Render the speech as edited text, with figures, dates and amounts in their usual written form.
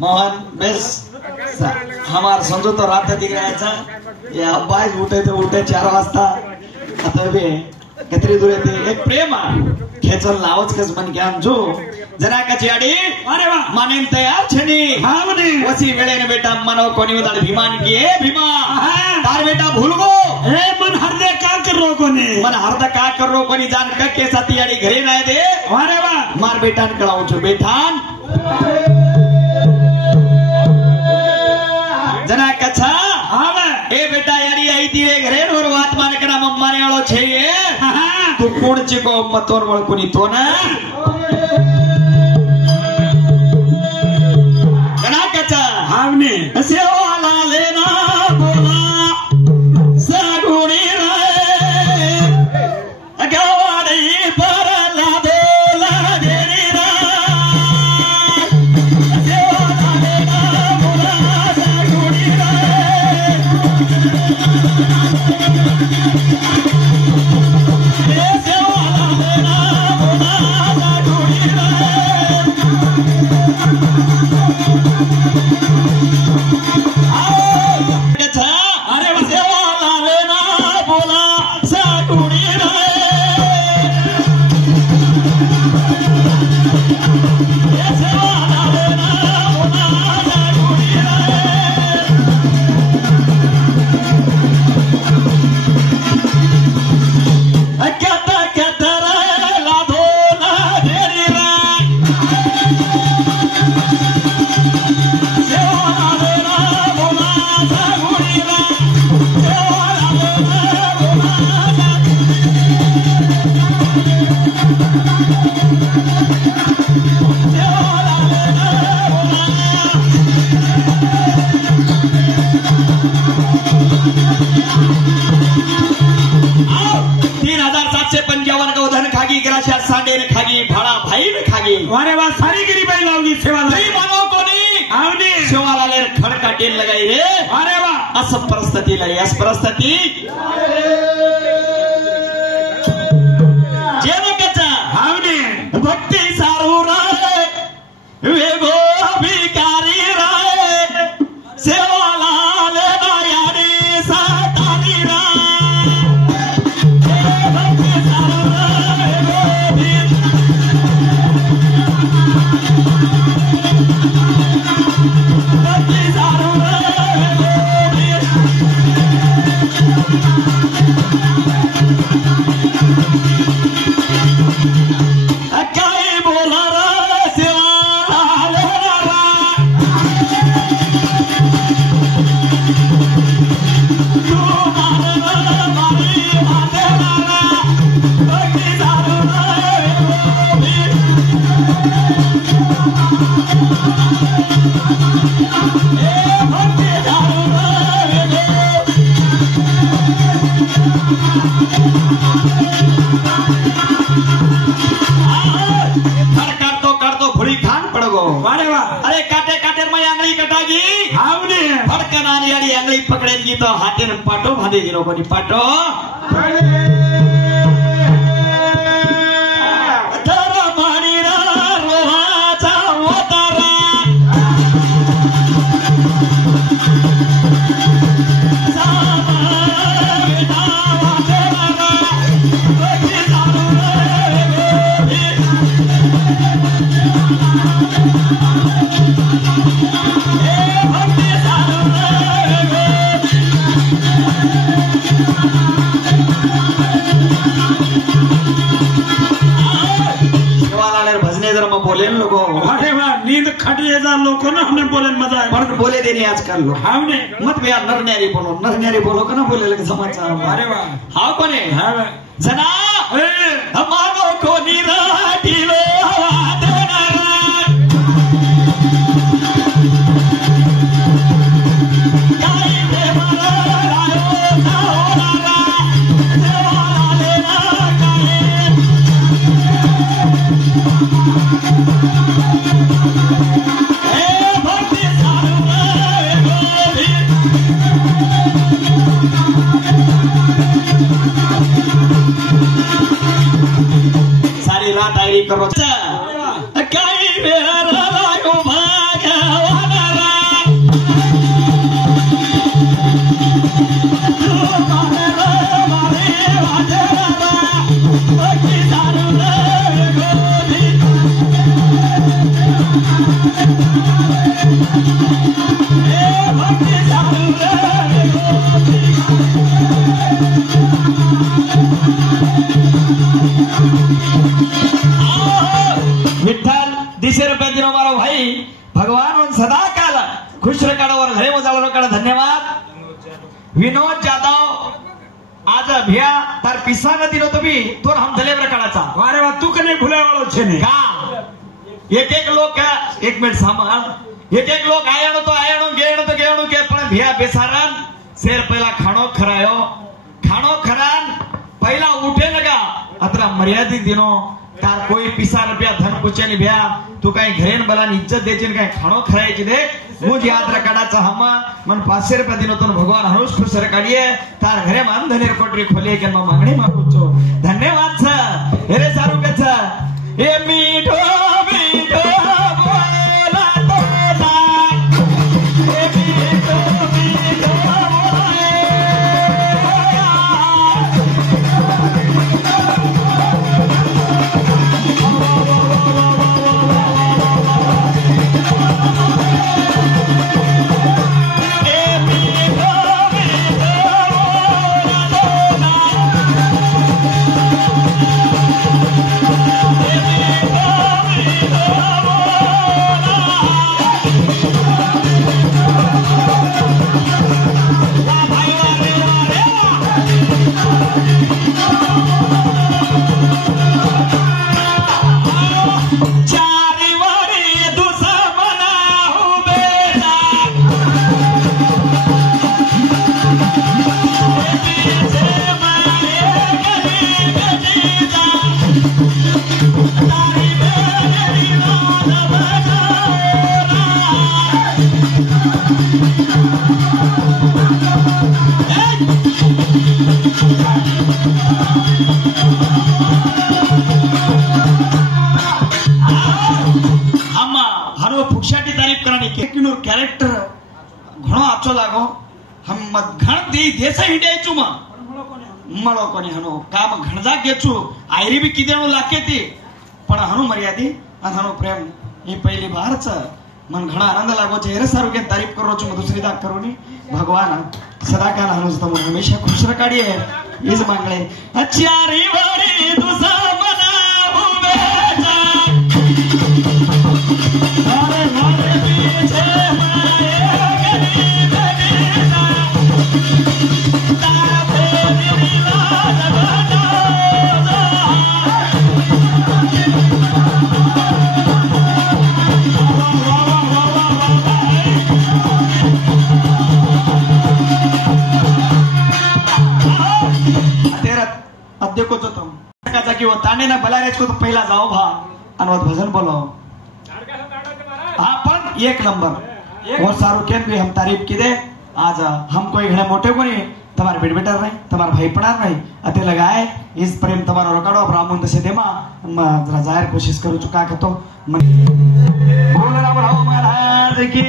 Mohan base हमार समझो तो रात दिख रहा था ये अब्बा उठे तो उठे 4 वाजता आता बे कितनी दूर थे एक प्रेम खेचल लावच कस मन के जो जरा का चियाडी अरे वाह माने तयार छनी हां मने वसी वेळे ने बेटा मनो कोनी उदाड भीमान की ए भीमा तार बेटा भूल गो ए मन हरदे का कर रो कोनी मन हरदा का कर रो कोनी जान का के साथियाडी घरे राय दे अरे वाह मार बेटान कळाऊ छो बेटान जना कच्छा हां ए बेटा यारी आई तीरे घरे रोर वात मान करा मम्मा ने वाळो छे तू कोण चिको मतोर वळ कोनी तो ना जना कच्छा हावने सेवाला लेना बोला सागुणी रे अगवाडी परला बोला देरी रा सेवाला लेना बोला सागुणी रे वारे वा सारी गिरी बाई लावली सेवाला नाही मानो कोणी आवनी सेवाला ले खडका टेल लगाई रे अरे वा अस परिस्थितीला यास परिस्थिती जेनकचा आवनी भक्ती सारू रे वेगो भिकारी रे सेवाला ले यारी सातानी रा भक्ती सारू रे पकड़ेगी तो हाथे में पाटो बांधेगी लोगों ने पाटो नींद खटलेदार लोग ना हमने बोले मजा है पर बोले देने आजकल लोग हमने मत भैया नरनेरी बोलो का ना बोले लगे समाचार अरे वाह हाँ कोने हाँ जना हमारो को निराटी लो हवा देना पहिला तयारी करो काही वेळ लायो भाग्यवानाला विठ्ठल दिशे रुपये दिनो मारो भाई भगवान सदा काल खुश रकाडावर घरे मोजाळो रकाडा धन्यवाद विनोद जाधव आज भिया तार पिसा न दिलो तो भी तोर हम धले रकाडाचा अरे वा तू कने भुलाय वाळो छे ने का एक लोग एक मिनिट सांभाळ एक लोग आयाणो तो गेणो के पण भिया बेसारान शेर पहिला खाणो खरान पहिला उठे लगा अतरा मर्यादित दिनो तार कोई पिसा रुपया धन पूछे नहीं भैया तू काही घरेन बलान इज्जत देचे काही खाणो खरायची दे मुझ याद रकाडाचा हम मन 500 रुपया दिनो तो भगवान हनुष खुश रकाडिये तार घरे मान धनेर कोटरी खोलिये के मागणी मागू छो धन्यवाद छ अरे सारू के छ ए मीठो मीठो बोला तोला ए मीठो मीठो कैरेक्टर घणो आचो लागो हम मत घण दी देसा हिडे चुमा मळो कोणी हनो काम घणजा गेचू आयरी भी किदेणो लाके ती पण हनु मर्यादी आणि हनु प्रेम ही पहिली बारच मन घणा आनंद लागो छे रे सारू के तारीफ करो छु दुसरी दाग करूनी भगवान सदा काल हनु तम हमेशा खुश रकाडी है इज मांगले अचारी वारी दुसा बना हुबेजा अरे मारे पीछे देखो तो तुम कि वो ताने ना बलारेज को तो पहला जाओ भा अनुवाद भजन बोलो हाँ पण एक नंबर और सारू केन भी हम तारीफ की दे आज हम कोई घणे मोटे को नहीं तुम्हारे बेट बेटा नहीं तुम्हारे भाई पड़ा नहीं अते लगाए इस प्रेम तुम्हारा रोकाड़ो ब्राह्मण दसे देमा जरा जाहिर कोशिश करू चुका के तो बोल रहा महाराज की